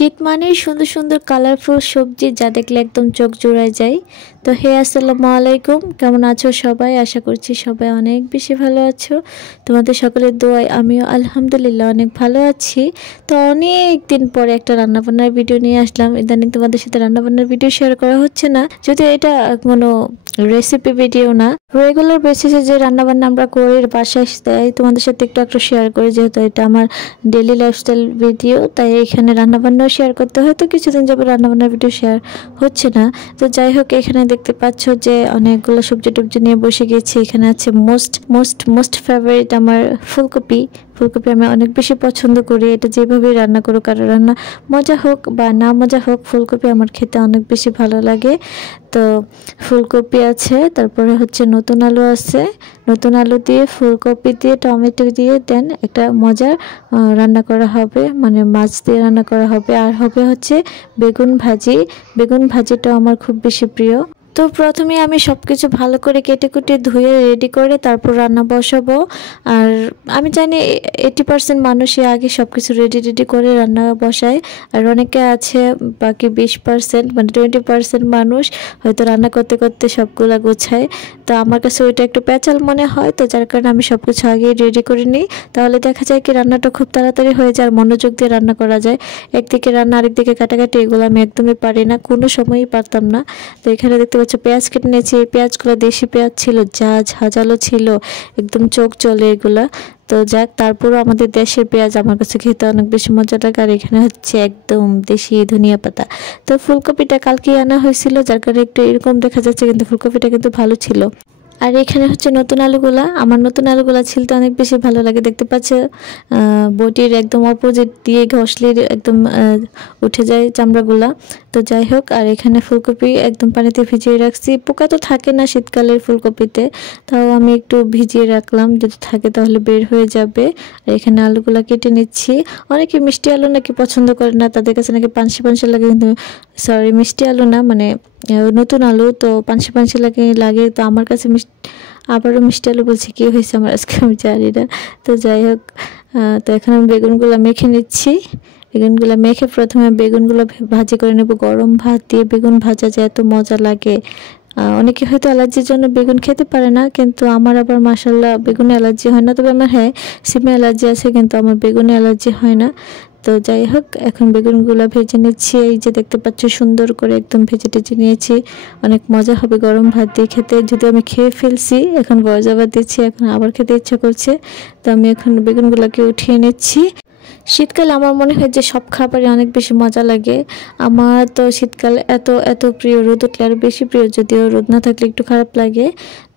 শীত মানেই সুন্দর সুন্দর কালারফুল সবজি যা দেখলে একদম চোখ জুড়ায় যায়। তো হে আসসালামু আলাইকুম, কেমন আছো সবাই? আশা করছি সবাই অনেক বেশি ভালো আছো। তোমাদের সকলের দোয়ায় আমিও আলহামদুলিল্লাহ অনেক ভালো আছি। তো অনেক দিন পরে একটা রান্নাবান্নার ভিডিও নিয়ে আসলাম। ইদানিং তোমাদের সাথে রান্নাবান্নার ভিডিও শেয়ার করা হচ্ছে না, যদিও এটা কোনো রেসিপি ভিডিও না, রেগুলার বেসিসে যে রান্নাবান্না আমরা করি বাসায় তাই তোমাদের সাথে একটু শেয়ার করি, যেহেতু এটা আমার ডেইলি লাইফস্টাইল ভিডিও তাই এখানে রান্নাবান্নাও শেয়ার করতে হয়। তো কিছুদিন যাবে রান্নাবান্নার ভিডিও শেয়ার হচ্ছে না। তো যাই হোক, এখানে দেখতে পাচ্ছ যে অনেকগুলো সবজি টবজি নিয়ে বসে গিয়েছি। এখানে আছে মোস্ট ফেভারিট আমার ফুলকপি। ফুলকপি আমি অনেক বেশি পছন্দ করি। এটা যেভাবে রান্না করুক, আর রান্না মজা হোক বা না মজা হোক, ফুলকপি আমার খেতে অনেক বেশি ভালো লাগে। তো ফুলকপি আছে, তারপরে হচ্ছে নতুন আলু আছে। নতুন আলু দিয়ে ফুলকপি দিয়ে টমেটো দিয়ে দেন একটা মজার রান্না করা হবে, মানে মাছ দিয়ে রান্না করা হবে। আর হবে হচ্ছে বেগুন ভাজি। বেগুন ভাজিটাও আমার খুব বেশি প্রিয়। তো প্রথমে আমি সব কিছু ভালো করে কেটে কুটে ধুয়ে রেডি করে তারপর রান্না বসাবো। আর আমি জানি 80% মানুষই আগে সব কিছু রেডি করে রান্না বসায়, আর অনেকে আছে বাকি 20% মানে 20% মানুষ হয়তো রান্না করতে করতে সবগুলা গোছায়। তো আমার কাছে ওইটা একটু প্যাচাল মনে হয়, তো যার কারণে আমি সব কিছু আগে রেডি করে নিই। তাহলে দেখা যায় কি রান্নাটা খুব তাড়াতাড়ি হয়ে যায় আর মনোযোগ দিয়ে রান্না করা যায়। একদিকে রান্না আরেকদিকে কাটাকাটি এগুলো আমি একদমই পারি না, কোনো সময়ই পারতাম না। তো এখানে দেখতে পাচ্ছ পেঁয়াজ কেটে নিয়েছি। এই পেঁয়াজগুলো দেশি পেঁয়াজ ছিল, যা ঝাঁঝালো ছিল, একদম চোখ চলে এগুলা। তো যাক, তারপরও আমাদের দেশের পেঁয়াজ আমার কাছে খেতে অনেক বেশি মজা লাগে। আর এখানে হচ্ছে একদম দেশি ধনিয়া পাতা। তো ফুলকপিটা কালকে আনা হয়েছিল, যার কারণে একটু এরকম দেখা যাচ্ছে, কিন্তু ফুলকপিটা কিন্তু ভালো ছিল। আর এখানে হচ্ছে নতুন আলুগুলা। আমার নতুন আলুগুলা ছিলতে অনেক বেশি ভালো লাগে। দেখতে পাচ্ছ বটির একদম অপোজিট দিয়ে ঘষলে একদম উঠে যায় চামড়াগুলা। তো যাই হোক, আর এখানে ফুলকপি একদম পানিতে ভিজিয়ে রাখছি। পোকা তো থাকে না শীতকালের ফুলকপিতে, তাও আমি একটু ভিজিয়ে রাখলাম, যদি থাকে তাহলে বের হয়ে যাবে। আর এখানে আলুগুলা কেটে নিচ্ছি। অনেকে মিষ্টি আলু নাকি পছন্দ করে না, তাদের কাছে নাকি পানসি লাগে, কিন্তু সরি, মিষ্টি আলু না, মানে নতুন আলু তো পানসি লাগে। তো আমার কাছে আবারও মিষ্টি আলু বলছি, কি হয়েছে আমার আজকে আমি জানি না। তো যাই হোক, তো এখন আমি বেগুনগুলো মেখে নিচ্ছি। বেগুনগুলো মেখে প্রথমে বেগুনগুলো ভাজি করে নেব। গরম ভাত দিয়ে বেগুন ভাজা যায়, এত মজা লাগে। অনেকে হয়তো অ্যালার্জির জন্য বেগুন খেতে পারে না, কিন্তু আমার আবার মাশাআল্লাহ বেগুনে অ্যালার্জি হয় না। তবে আমার সিমে অ্যালার্জি আছে, কিন্তু আমার বেগুনে অ্যালার্জি হয় না। তো যাই হোক, এখন বেগুনগুলো ভেজে নিচ্ছি। এই যে দেখতে পাচ্ছ সুন্দর করে একদম ভেজে টেজে নিয়েছি। অনেক মজা হবে গরম ভাত দিয়ে খেতে। যদি আমি খেয়ে ফেলছি, এখন বরজাবাদ দিচ্ছি, এখন আবার খেতে ইচ্ছা করছে। তো আমি এখন বেগুনগুলোকে উঠিয়ে নিচ্ছি। শীতকালে আমার মনে হয় যে সব খাবারই অনেক বেশি মজা লাগে। আমার তো শীতকাল এত প্রিয়, রোদ উঠলে আরও বেশি প্রিয়, যদিও রোদ না থাকলে একটু খারাপ লাগে।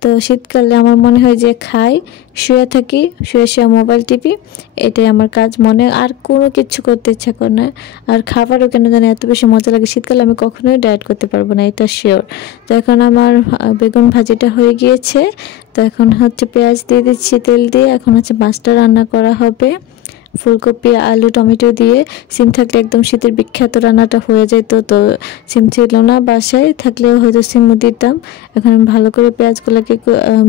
তো শীতকালে আমার মনে হয় যে খাই, শুয়ে থাকি, শুয়ে মোবাইল টিপি, এটাই আমার কাজ। মনে আর কোনো কিছু করতে ইচ্ছা করে না। আর খাবারও কেন জানি এত বেশি মজা লাগে। শীতকালে আমি কখনোই ডায়েট করতে পারবো না, এটা শিওর। তো এখন আমার বেগুন ভাজিটা হয়ে গিয়েছে। তো এখন হচ্ছে পেঁয়াজ দিয়ে দিচ্ছি তেল দিয়ে। এখন হচ্ছে মাছটা রান্না করা হবে ফুলকপি আলু টমেটো দিয়ে। সিম থাকলে একদম শীতের বিখ্যাত রান্নাটা হয়ে যেত। তো সিম ছিল না, বাসায় থাকলেও হয়তো সিমও দিতাম। এখন আমি ভালো করে পেঁয়াজগুলোকে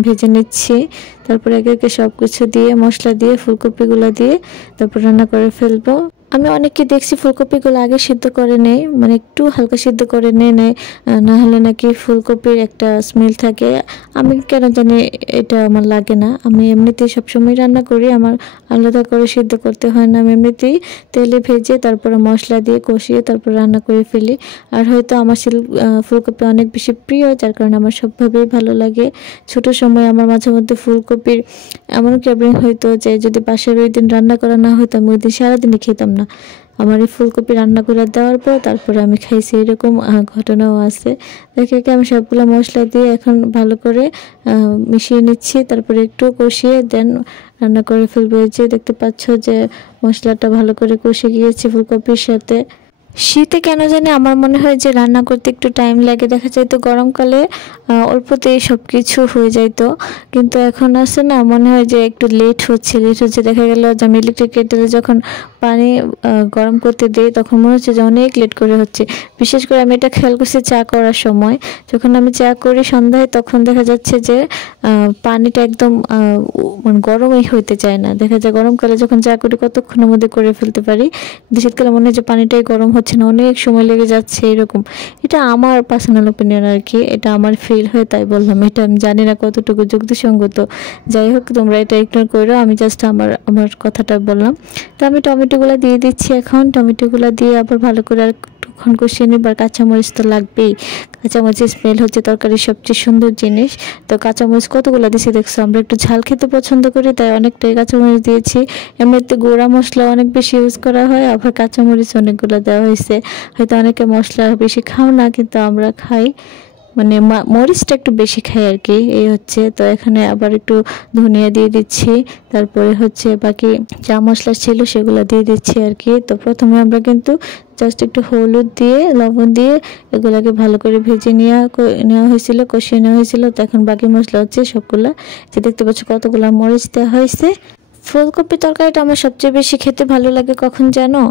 ভেজে নিচ্ছি। তারপর একে একে সব কিছু দিয়ে মশলা দিয়ে ফুলকপিগুলো দিয়ে তারপর রান্না করে ফেলবো। আমি অনেককে দেখছি ফুলকপিগুলো আগে সিদ্ধ করে নেয়, মানে একটু হালকা সিদ্ধ করে নেয়, না হলে নাকি ফুলকপির একটা স্মেল থাকে। আমি কেন জানি এটা আমার লাগে না। আমি এমনিতেই সবসময় রান্না করি, আমার আলাদা করে সিদ্ধ করতে হয় না। আমি এমনিতেই তেলে ভেজে তারপরে মশলা দিয়ে কষিয়ে তারপর রান্না করে ফেলি। আর হয়তো আমার ফুলকপি অনেক বেশি প্রিয়, যার কারণে আমার সবভাবেই ভালো লাগে। ছোট সময় আমার মাঝে মধ্যে ফুলকপির এমন ক্রেভিং হইতো যে যদি বাসায় ওই দিন রান্না করা না হতো, আমি ওই দিন সারাদিনই খেতাম না। আমার এই ফুলকপি রান্না করে দেওয়ার পর তারপরে আমি খাইছি, এরকম ঘটনাও আছে। দেখে আমি সবগুলো মশলা দিয়ে এখন ভালো করে মিশিয়ে নিচ্ছি, তারপরে একটু কষিয়ে দেন রান্না করে ফেলবো। এই যে দেখতে পাচ্ছ যে মশলাটা ভালো করে কষে গিয়েছে ফুলকপির সাথে। শীতে কেন জানি আমার মনে হয় যে রান্না করতে একটু টাইম লাগে। দেখা যায় তো গরমকালে অল্পতেই সব কিছু হয়ে যাইতো, কিন্তু এখন আসে না, মনে হয় যে একটু লেট হচ্ছে। দেখা গেল যে আমি ইলেকট্রিক কেটেলে যখন পানি গরম করতে দিই তখন মনে হচ্ছে যে অনেক লেট করে হচ্ছে। বিশেষ করে আমি এটা খেয়াল করছি চা করার সময়। যখন আমি চা করি সন্ধ্যায়, তখন দেখা যাচ্ছে যে পানিটা একদম মানে গরমই হইতে চায় না। দেখা যায় গরমকালে যখন চা করি কতক্ষণের মধ্যে করে ফেলতে পারি, কিন্তু শীতকালে মনে হয় যে পানিটাই গরম হচ্ছে। হচ্ছে না, অনেক সময় লেগে যাচ্ছে এরকম। এটা আমার পার্সোনাল ওপিনিয়ন আর কি, এটা আমার ফিল হয় তাই বললাম। এটা আমি জানি না কতটুকু যুক্তিসঙ্গত, যাই হোক তোমরা এটা ইগনোর করো, আমি জাস্ট আমার আমার কথাটা বললাম। তো আমি টমেটোগুলো দিয়ে দিচ্ছি এখন, টমেটোগুলো দিয়ে আবার ভালো করে আর একটুক্ষণ কষিয়ে নিব। আর কাঁচামরিচ তো লাগবেই, কাঁচামরিচের স্মেল হচ্ছে তরকারির সবচেয়ে সুন্দর জিনিস। তো কাঁচামরিচ কতগুলো দিয়েছি দেখছো, আমরা একটু ঝাল খেতে পছন্দ করি তাই অনেকটাই কাঁচামরিচ দিয়েছি। এমনিতে গুঁড়া মশলা অনেক বেশি ইউজ করা হয়, আবার কাঁচামরিচ অনেকগুলো দেওয়া হয়েছে। হয়তো অনেকে মশলা বেশি খাও না, কিন্তু আমরা খাই, মানে মরিচটা একটু বেশি খাই আর কি, এই হচ্ছে। তো এখানে আবার একটু ধনিয়া দিয়ে দিচ্ছি, তারপরে হচ্ছে বাকি যা মশলা ছিল সেগুলো দিয়ে দিচ্ছি আর কি। তো প্রথমে আমরা কিন্তু জাস্ট একটু হলুদ দিয়ে লবণ দিয়ে এগুলোকে ভালো করে ভেজে নেওয়া হয়েছিল, কষিয়ে নেওয়া হয়েছিল। তো এখন বাকি মশলা হচ্ছে সবগুলা, যে দেখতে পাচ্ছ কতগুলো মরিচ দেওয়া হয়েছে। ফুলকপি তরকারিটা আমার সবচেয়ে বেশি খেতে ভালো লাগে কখন জানো,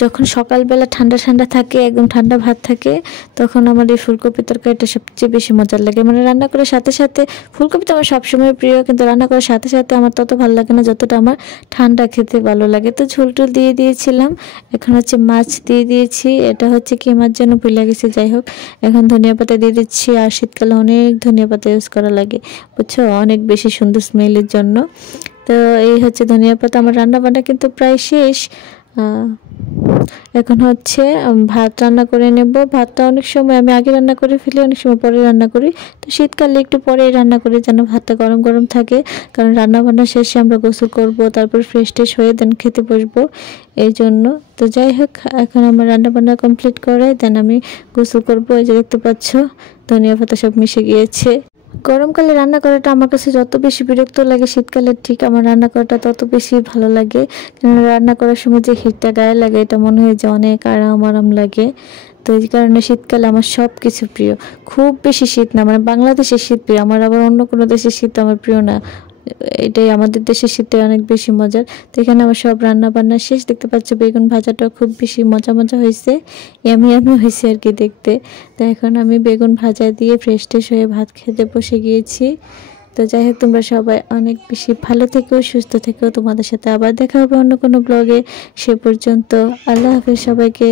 যখন সকালবেলা ঠান্ডা ঠান্ডা থাকে, একদম ঠান্ডা ভাত থাকে, তখন আমার এই ফুলকপি তরকারিটা সবচেয়ে বেশি মজার লাগে। মানে রান্না করার সাথে সাথে, ফুলকপি তো আমার সবসময় প্রিয়, কিন্তু রান্না করার সাথে সাথে আমার তত ভালো লাগে না যতটা আমার ঠান্ডা খেতে ভালো লাগে। তো ঝোল টোল দিয়ে দিয়েছিলাম, এখন হচ্ছে মাছ দিয়ে দিয়েছি, এটা হচ্ছে কি মাছ যেন ভুলে গেছি, যাই হোক। এখন ধনিয়া পাতা দিয়ে দিচ্ছি, আর শীতকালে অনেক ধনিয়া পাতা ইউজ করা লাগে বুঝছো, অনেক বেশি সুন্দর স্মেলের জন্য। তো এই হচ্ছে ধনিয়া পাতা। আমার রান্না বান্না কিন্তু প্রায় শেষ। এখন হচ্ছে ভাত রান্না করে নেব। ভাতটা অনেক সময় আমি আগে রান্না করে ফেলি, অনেক সময় পরে রান্না করি। তো শীতকালে একটু পরেই রান্না করি যেন ভাতটা গরম গরম থাকে, কারণ রান্না বান্না শেষে আমরা গোসল করব, তারপর ফ্রেশ ট্রেশ হয়ে দেন খেতে বসবো, এই জন্য। তো যাই হোক, এখন আমার রান্না বান্না কমপ্লিট করে দেন আমি গোসল করব। এই যে দেখতে পাচ্ছ ধনিয়া পাতা সব মিশে গিয়েছে। গরমকালে রান্না করাটা আমার কাছে যত বেশি বিরক্ত লাগে, শীতকালে ঠিক আমার রান্না করাটা তত বেশি ভালো লাগে। কারণ রান্না করার সময় যে হিটটা গায়ে লাগে, এটা মনে হয় যে অনেক আরাম আরাম লাগে। তো এই কারণে শীতকালে আমার সব কিছু প্রিয়। খুব বেশি শীত না, মানে বাংলাদেশের শীত প্রিয় আমার, আবার অন্য কোনো দেশের শীত আমার প্রিয় না। এটাই, আমাদের দেশের শীতটাই অনেক বেশি মজার। তো এখানে আমার সব রান্না বান্না শেষ, দেখতে পাচ্ছ বেগুন ভাজাটাও খুব বেশি মজা মজা হয়েছে, ইয়ামি ইয়ামি হয়েছে আর কি দেখতে। তো এখন আমি বেগুন ভাজা দিয়ে ফ্রেশ ট্রেশ হয়ে ভাত খেতে বসে গিয়েছি। তো যাই হোক, তোমরা সবাই অনেক বেশি ভালো থেকো, সুস্থ থেকো, তোমাদের সাথে আবার দেখা হবে অন্য কোনো ব্লগে। সে পর্যন্ত আল্লাহ হাফেজ সবাইকে।